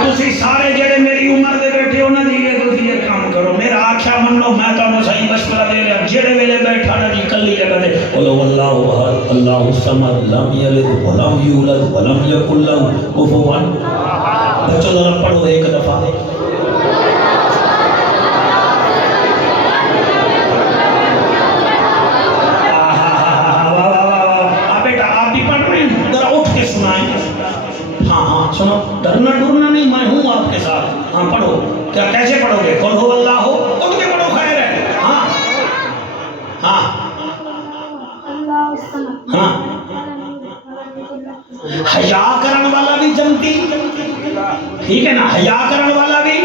تسی سارے جڑے میری عمر دے بیٹھے ہو نا جی تسی یہ کام کرو میرا آکھیا منو میں تانوں صحیح مشورہ دے رہا جڑے ویلے بیٹھا نا جی کلی جگہ دے قل اللہ احد اللہ الصمد لم یلد ولم یولد ولم یکن لہ کفوا احد بچوں ذرا پڑھو ایک دفعہ سنو ڈرنا ڈرنا نہیں میں ہوں آپ کے ساتھ ہاں پڑھو کیا کیسے پڑھو گے قل ہو اللہ ہو اٹھ کے پڑھو خیر ہے ہاں ہاں ہاں حیا کرن والا بھی جنتی ٹھیک ہے نا حیا کرن والا بھی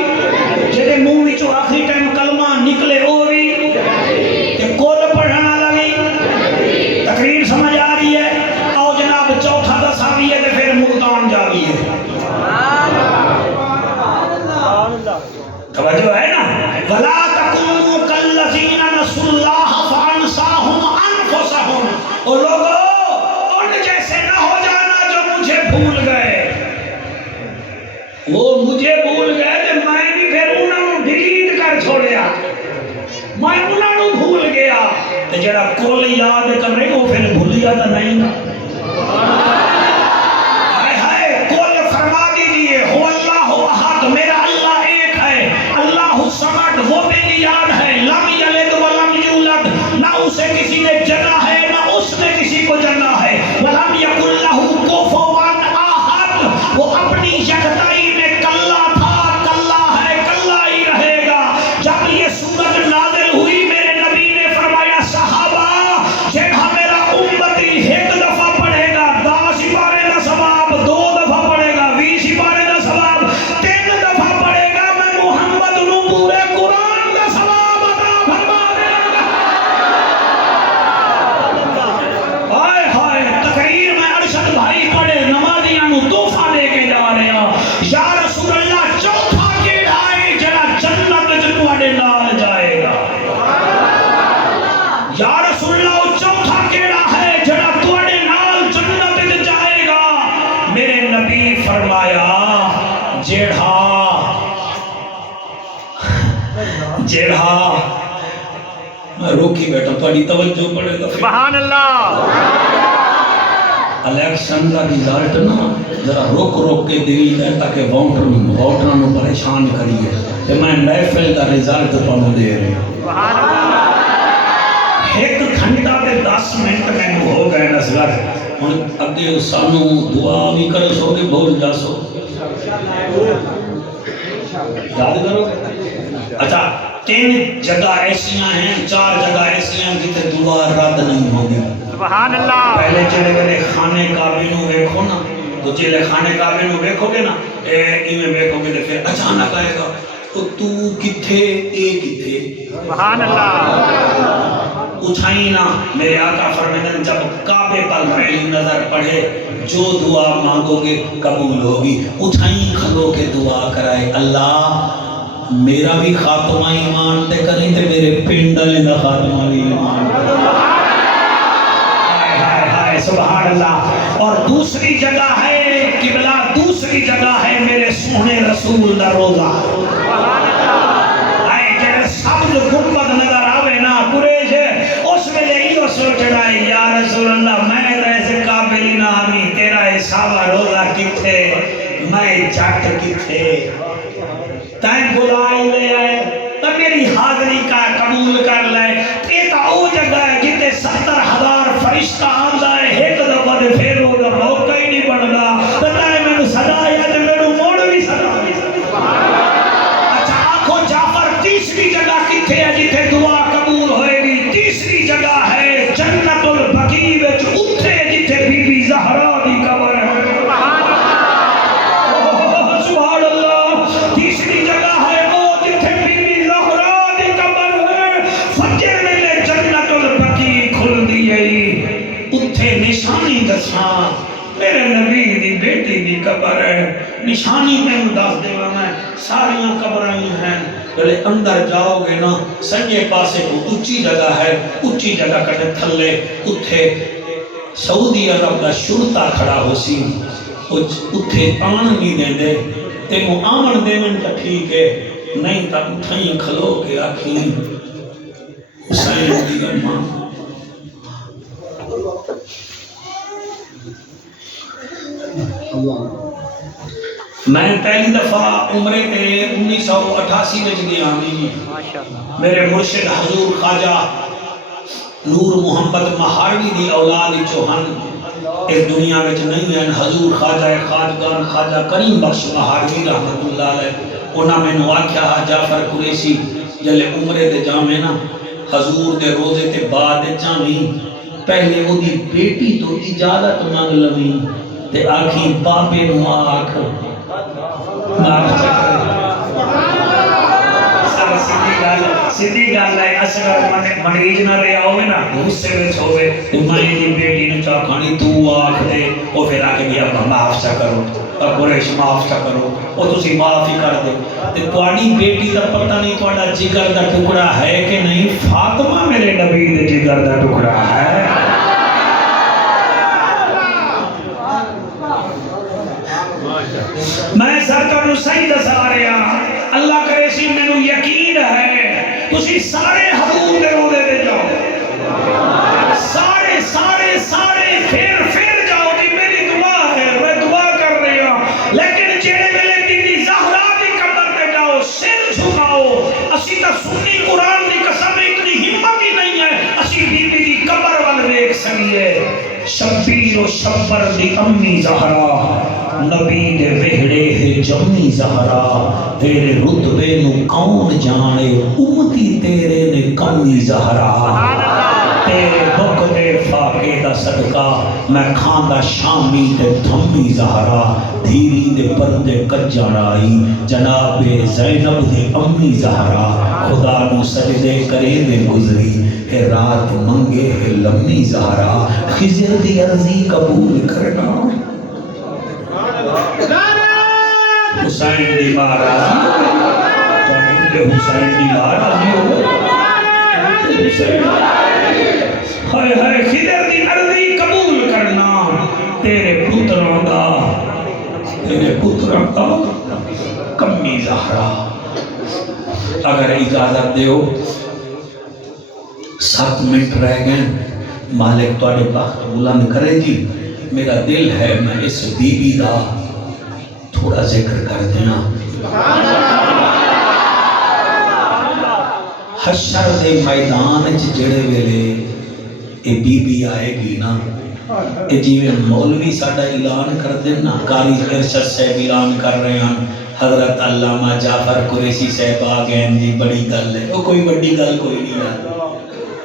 جڑے منہ وچوں آخری ٹائم کلمہ نکلے وہ بھی تے قل پڑھن والا بھی تقریر سمجھ آ رہی ہے آؤ جناب چوتھا دسا بھی ہے تے پھر ملتان جا بھی ہے توجہ ہے نا ولا تکونوا کالذین نسوا اللہ فانساہم انفسہم او لوگو ان جیسے نہ ہو جانا جو مجھے بھول گئے وہ مجھے بھول گئے تے میں بھی پھر انہوں ڈیلیٹ کر چھوڑیا میں انہوں بھول گیا تے جڑا کل یاد کرے وہ پھر بھولیا تو نہیں میرا اللہ ایک ہے اللہ الصمد وہ بے نیاز ہے لم یلد ولم یولد نہ اسے کسی نے جنا ہے نہ اس نے کسی کو جنا ہے ولم یکن لہ کفوا احد وہ اپنی یکتائی میں کلا تھا کلا ہے کلا ہی رہے گا جب یہ سورت نازل ہوئی میرے نبی نے فرمایا صحابہ جہاں میرا امتی ایک دفعہ پڑھے گا 10 سپارے کا ثواب 2 دفعہ پڑھے گا 20 سپارے کا ثواب پورے قرآن کا ثواب عطا فرما دے گا ہائے ہائے تقریر میں ارشد بھائی پڑھے نمازیاں نو تحفہ دے کے جا رہے ہیں یا رسول اللہ چوتھا کیڑا ہے جڑا جنت وچ تواڈے نال جائے گا یا رسول اللہ چوتھا کیڑا ہے جڑا تواڈے نال جنت وچ جائے گا میرے نبی فرمایا جیڑا میں روکی بیٹھا تھوڑی توجہ پڑے گا سبحان اللہ الیکشن کا رزلٹ نا ذرا روک کے دلی ہے تاکہ ووٹراں نو پریشان کریے تے میں محفل کا رزلٹ تانوں دے رہا سبحان اللہ 1 گھنٹہ تے 10 منٹ میں ہو گئے نصرت ہن اگے سانو دعا بھی کرو سو کہ بول جا سو یاد کرو اچھا 3 جگہ ایسیاں ہیں 4 جگہ ایسیاں جتے دعا رد نہیں ہوگی سبحان اللہ پہلے چلے گئے خانے کعبے نو ویکھو نا تو چلے خانے کعبے نو ویکھو گے نا ایویں ویکھو گے تے پھر اچانک آئے گا تو کتھے اے کتھے سبحان اللہ اٹھائی نا میرے آقا فرماتے ہیں جب کعبے پر پہلی نظر پڑے جو دعا مانگو گے قبول ہوگی اٹھائی کھلو کے دعا کرائے اللہ میرا بھی خاتمہ ایمان تے کریں تے میرے پنڈ والے دا خاتمہ بھی ایمان ہائے سبحان اللہ اور دوسری جگہ ہے قبلہ دوسری جگہ ہے میرے سونے رسول دا روزہ سبز گنبد نظر آوے نا قریش اس ویلے ایو سوچنا ہے یا رسول اللہ میں ایسے قابل نہ آمی تیرا حسابہ روزہ کتھے میں جٹ کتھے تائیں بلائی لے آئے تب میری حاضری کا قبول کر لے یہ تا او جگہ ہے جتے 70,000 فرشتہ آندا ہے ایک دفعہ دے پھر وہ دا موقع ہی نہیں بندا تائیں میں صدا یا تے میرے موڑ بھی صدا اچھا آنکھو جعفر تیسری جگہ کتھے ہے جتے دعا قبول ہوئے گی تیسری جگہ ہے جنت البقیع وچ اتھے جتے بی بی زہرا دی قبر ہے سبحان اللہ تیسری جگہ ہے وہ جتے بی بی زہرا دی قبر ہے فجر ویلے جنت البقیع کھل دی گئی اتھے نشانی دساں میرے نبی دی بیٹی دی قبر ہے نشانی میں دس دیواں میں ساریاں قبراں ہیں جلے اندر جاؤ گے نا سنجے پاسے کو اچھی جگہ ہے، اچھی جگہ کٹے تھلے اتھے سعودی عرب دا شرطہ کھڑا ہو سی، اتھے آن نہیں دیں دے تے مو آمن دے من تا ٹھیک ہے، نہیں تا اٹھائیں کھلو کے آکھیں حسین دی اماں میں پہلی دفعہ عمرے تے 1988 میں گیا آمی میرے مرشد حضور خواجہ نور محمد مہاروی دی اولاد چوہن اس دنیا میں نہیں ہیں، حضور خواجہ خواجگان خواجہ کریم بخش مہاروی رحمت اللہ علیہ انہاں میں نواکیا جعفر قریشی جلے عمرے دے جامے نا حضور دے روزے تے بعد جامی پہلے وہ دی بیٹی تو اجازت مانگ لمی تے آکھی بابے نو آکھ سیدھی گل ہے اصغر مریض نہ رہا ہوئے نا غصے وچ ہوئے تے ماں دی بیٹی نے چاہ کھانی تو آکھ دے او پھر آ کے ابا معاف چا کرو اور قریش معاف چا کرو او تسی معاف ہی کر دے تے تواڈی بیٹی دا پتہ نہیں تواڈا جگر دا ٹکڑا ہے کہ نہیں فاطمہ میرے نبی دے جگر دا ٹکڑا ہے میں سرکار نو صحیح دسا رہا اللہ کرے سی مینوں یقین ہے تسی سارے حضور دے روزے دے جاؤ سارے سارے سارے پھر جاؤ جی میری دعا ہے میں دعا کر رہا ہوں لیکن جڑے ویلے بی بی زہرا دی قبر تے جاؤ سر جھکاؤ اسی تا سنی قرآن دی قسم اتنی ہمت ہی نہیں ہے اسی بی بی دی قبر ول ویکھ سکیے شبیر و شبر دی امی زہرا نبی دے وہڑے ہے جمی زہرا تیرے رتبے نو کون جانے امتی تیرے نے کمی زہرا تیرے بک دے فاقے دا صدقہ میں کھاندا شامی تے دھمی زہرا دھیری دے پردے کجڑ آئی جناب زینب دے امی زہرا خدا نو سجدے کرے دے گزری ہے رات منگے ہے لمی زہرا خضر دی عرضی قبول کرنا حسین دی مہاراجی تو حسین دی مہاراجی ہو ہائے ہائے خضر دی عرضی قبول کرنا تیرے پتروں دا کمی زہرا اگر اجازت دیو 7 منٹ رہ گئے مالک تواڈے بخت بلند کرے جی میرا دل ہے میں اس بی بی دا تھوڑا ذکر کر دینا حشر دے میدان جڑے ویلے اے بی بی آئے گی نا اے جیویں مولوی ساڈا اعلان کر دیں نا قاری ارشد صاحب اعلان کر رہے ہیں حضرت علامہ جعفر قریشی صاحب آ گئے جی بڑی گل ہے وہ کوئی بڑی گل کوئی نہیں ہے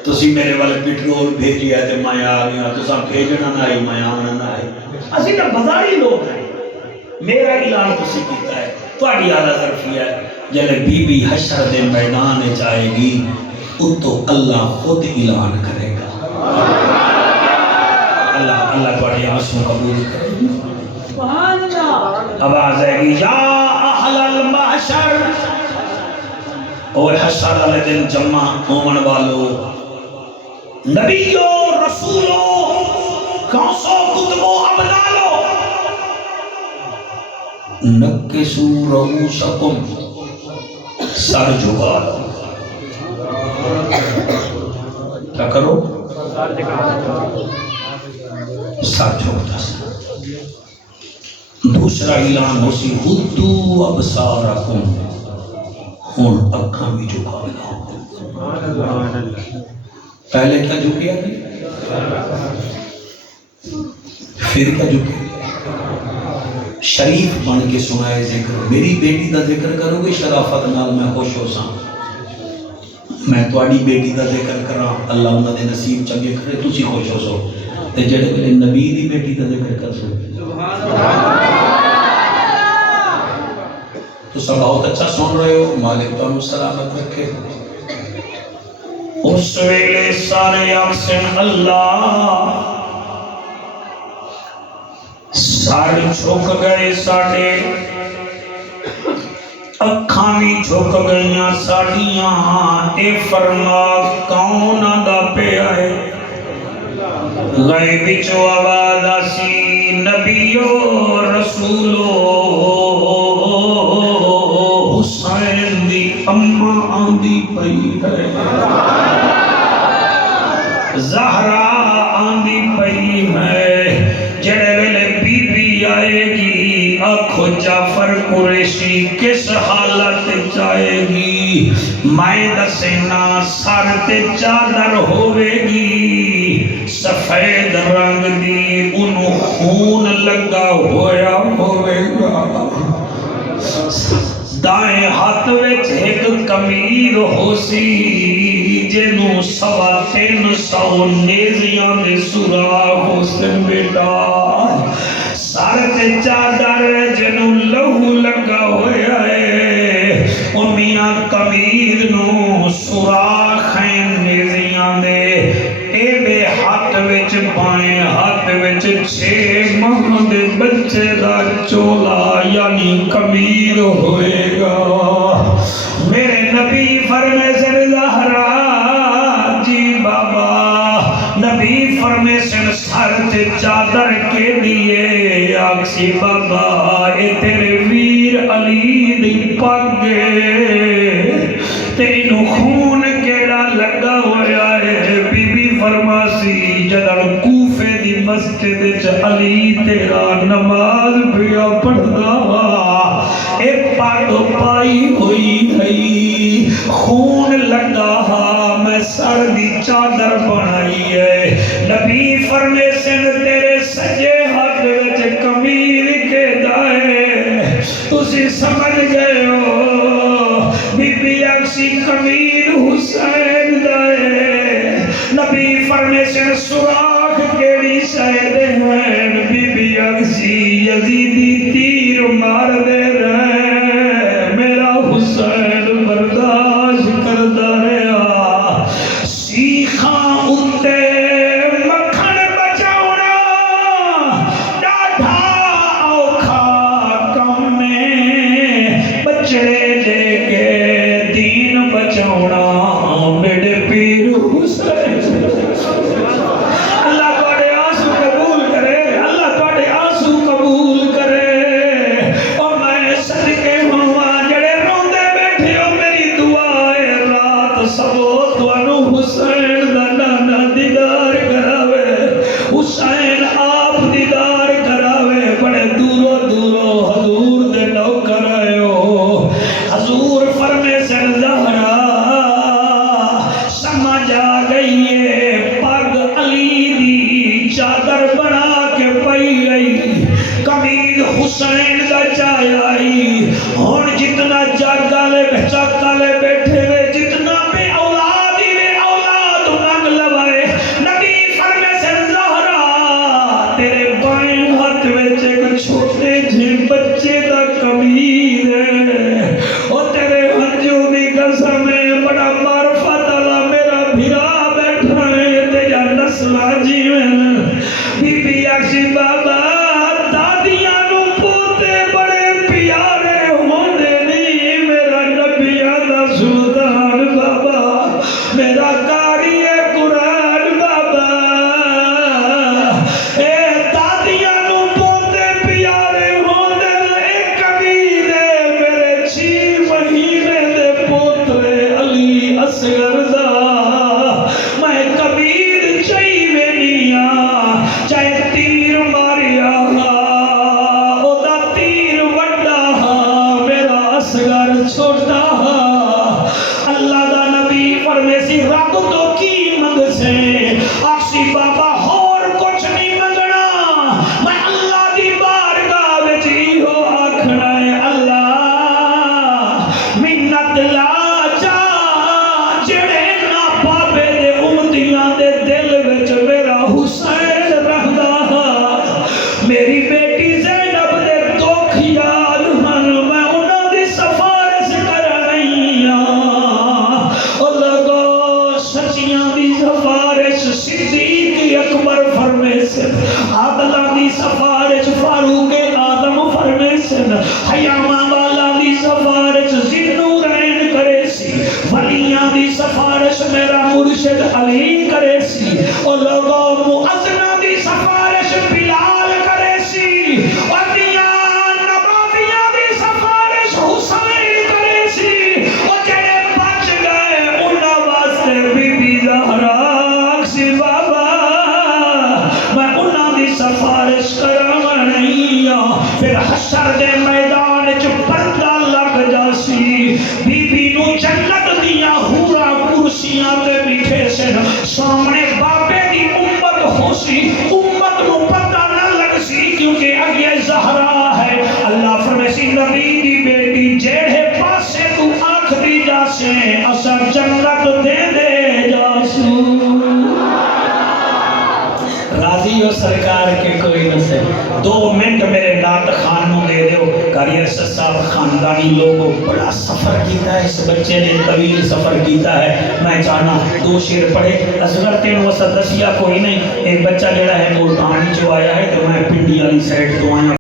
تسی میرے والے پیٹرول بھیجی ہے تے میں آ گیا تساں بھیجنا نہ آئی میں آنا نہ آئی اسی تو بازاری لوگ ہیں میرا اعلان تسی کیتا ہے تواڈی اعلیٰ ظرفی ہے جلے بی بی حشر دے میدان وچ آئے گی اتو اللہ خود اعلان کرے گا اللہ تواڈے آنسو قبول کرے سبحان اللہ آواز آئے گی یا اہل المحشر اور حشر والے دن جمع ہون والو نبیو رسولو کانسو کتبو ابدالو نکسو رؤوسکم سر جھکا لو کیا کرو سر جھکتا دوسرا اعلان ہوسی غدو ابصارکم ہون اکھاں بھی جھکا لو پہلے کیا جھکیا پھر کیا جھکیا شریف بن کے سنائے ذکر میری بیٹی دا ذکر کرو گے شرافت نال میں خوش ہو ساں میں تواڈی بیٹی دا ذکر کراں اللہ انہاں دے نصیب چنگے کرے تسی خوش ہو سو تے جڑے ویلے نبی دی بیٹی دا ذکر کر سو تو سب بہت اچھا سن رہے ہو مالک تانوں سلامت رکھے اس ویلے سارے آکسن اللہ سار چھک گئے ساڑے اکھاں بھی جھک گئیاں ساڈیاں اے فرما کون آندا پیا ہے غیب وچوں آواز آسی نبیو رسولو حسین دی اماں آندی پئی ہے زہرا آندی پئی ہے جڑے ویلے بی بی آئے گی آنکھو جعفر قریشی کس حالت جائے گی میں دسینا سر تے چادر ہوئے گی سفید رنگ دی انہوں خون لگا ہویا ہوئے گا دائیں ہاتھ وچ ایک کمیر ہو سی جنوں 350 نیزیاں دے سوراخ ہو سن بیٹا سر تے چادر جنوں لہو لگا ہویا ہے او میاں کمیر نو سوراخ ہیں نیزیاں دے اے بے ہاتھ وچ بائیں ہاتھ وچ 6 ماہ دے بچے دا چولا یعنی کمیر ہوئے گا میرے نبی فرمے سن زہرا جی بابا نبی فرمے سن سر تے چادر کے لیے آکسی بابا اے تیرے ویر علی دی پگ تے انہوں خون کیڑا لگا ہویا ہے بی بی فرماسی جدر کوفے دی مسجد وچ علی تیرا نماز پیا پڑھدا اے پگ پائی ہوئی ہے خون لگا میں سر دی چادر بنائی ہے نبی فرمے سن تیرے سجے ہاتھ وچ کمیر کے دائے تسی سمجھ گئے ہو بی بی اکسی کمیر حسین دائے نبی فرمے سن سوراخ کیڑی شاید ہیں بی بی اکسی یزیدی تیر مار دے رہے میرا حسین برداشت کردہ رہا سیخاں اتے مکھن بچاؤنا ڈاڈھا اوکھا کم میں بچڑے دے کے دین بچاؤنا میرے پیر حسین اللہ تواڈے آنسو قبول کرے اللہ تواڈے آنسو قبول کرے اور میں صدقے ہواں جڑے روندے بیٹھے ہو میری دعا ہے رات سبو تانوں حسین دا نانا دیدار کراوے حسین آپ دیدار کراوے بڑے دورو دورو حضور دے نوکر آئے ہو حضور فرمے سن زہرا سمجھ آ گئی ہے پگ علی دی چادر بنا کے پئی گئی کمید حسین دا چاہے آئی ہون جتنا جاگالے بیٹھے ہوئے جتنا بے اولادی بے اولاد منگ لوائے نبی فرمے سن زہرا تیرے بائیں ہاتھ وچ ایک چھوٹے جھے بچے دا کمید ہے او تیرے ہنجو دی قسم ہے بڑا معرفت اللہ میرا بھرا بیٹھا ہے تیجا نسلہ جیون بی بی اکسی بابا دادیاں نو پوتے بڑے پیارے ہوندے نہیں میرا نبیہ دا سلطان بابا میرا قاری قرآن بابا اے دادیاں نو پوتے پیارے ہوندے ایک کبیر میرے 6 مہینے دے پوترے علی اصغر دا میں کبیر چاہی وینیاں چاہے تیر ماریا او دا تیر وڈا میرا اصغر چھوٹا اللہ دا نبی فرمے سی رب تو کی منگ سے آکسی بابا اور کچھ نہیں منگنا میں اللہ دی بارگاہ وچ ہو آکھنا ہے اللہ منت لا چا جڑے نا پاپے دے امتیاں دے دل وچ میرا حسین رہدا میری بیٹی زینب دے دکھ یاد ہن میں انہاں دی سفارش کرنی او لگو سچیاں دی سفارش صدیق اکبر فرمے سن عادلہ دی سفارش فاروق اعظم فرمے سن حیامہ والا دی سفارش دے میدان چ پردہ لگ جاسی بی بی نو جنت دیاں حوراں کرسیاں تے بیٹھے سن سامنے بابے دی امت ہو سی امت نو پتہ نہ لگ سی کیونکہ اگے زہرا ہے اللہ فرمائے نبی دی بیٹی جیڑے پاسے تو آکھدی جاسے اسا جنت دے دے جاسو راضی ہو سرکار کے کوئی نہ سے 2 منٹ میرے نات خان نو دے دیو کاریر صاحب خاندانی لوگوں بڑا سفر کیتا ہے اس بچے نے طویل سفر کیتا ہے میں چاہنا 2 شعر پڑھے اصغر تین وسط دسیا کوئی نہیں ایک بچہ جڑا ہے ملتانی جو آیا ہے تو میں پنڈی والی سائڈ تو آیا